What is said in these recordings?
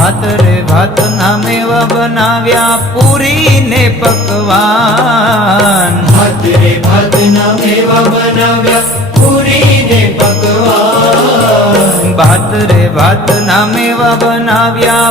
ભાત રે ભાત ના મેવા બનાવ્યા પૂરી ને પકવાન. ભાત રે ભાત ના મેવા બનાવ્યા પૂરી ને પકવાન. ભાત રે ભાત ના મેવા બનાવ્યા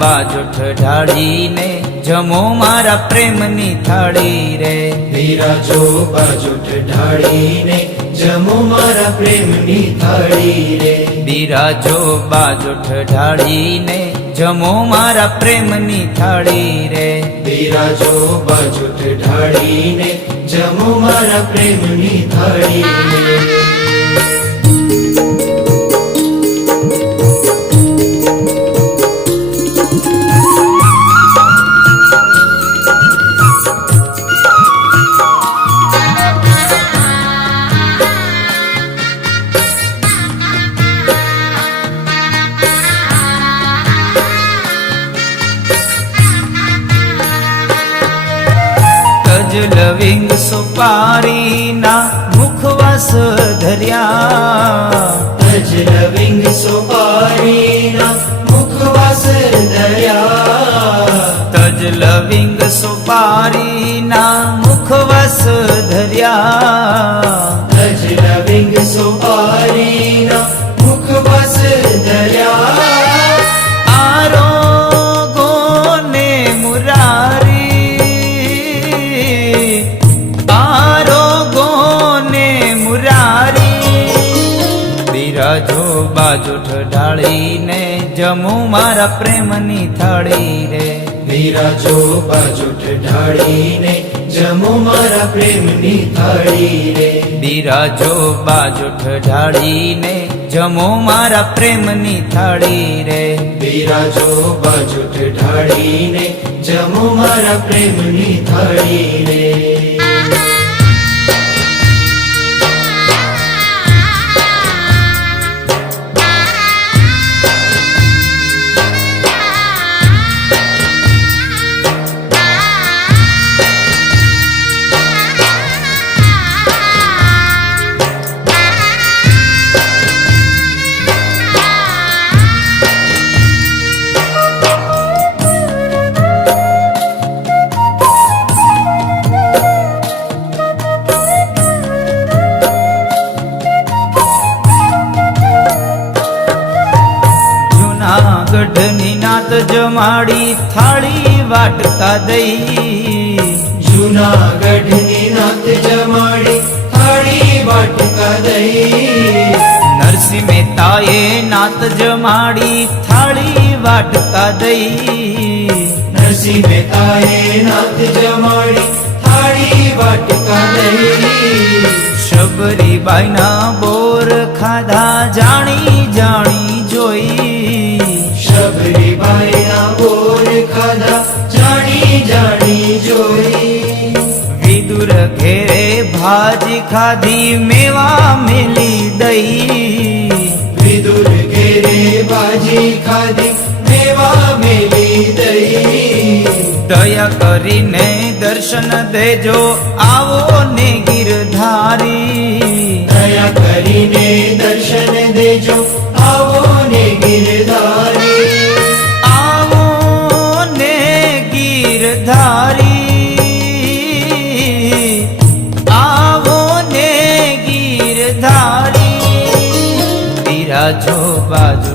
બાજુઠ ઢાળીને જમો મારા પ્રેમની થાળી રે. બિરાજો બાજુટ ઢાળીને જમો મારા પ્રેમની થાળી રે. બિરાજો બાજુઠ ઢાળીને જમો મારા પ્રેમની થાળી રે. બિરાજો બાજુટ ઢાળીને જમો મારા પ્રેમની થાળી રે. તજ લવિંગ સુપારીના મુખવાસ ધર્યા. જ લવિંગ સુપારીના મુખવાસ ધર્યા. તજ લવિંગ સુપારીના મુખવાસ ધર્યા. બિરાજો બાજુઠ ઢાળીને જમો મારા પ્રેમની થાળી રે. બિરાજો બાજુટ ઢાળીને જમો મારા પ્રેમની થાળી રે. બિરાજો બાજુઠ ઢાળીને જમો મારા પ્રેમની થાળી રે. બિરાજો બાજુટ ઢાળીને જમો મારા પ્રેમની થાળી રે. જૂનાગઢની નાત જમાડી થાળી વાટતા દઈ. જુનાગઢની નાત જમાડી થાળી વાટકા દઈ. નરસિંહ મહેતાએ નાત જમાડી થાળી વાટતા દઈ. નરસિંહ મહેતાએ નાત જમાડી થાળી વાટકા દઈ. શબરીબાઈના બોર ખાધા જાણી જાણી ઘેરે ભાજી ખાધી મેવા મેલી દઈ. વિદુર ઘેરે ભાજી ખાધી મેવા મેલી દઈ. દયા કરીને દર્શન દેજો આવો ને ગિરધારી દયા કરીને દર્શન દેજો આવો બિરાજો બાજુ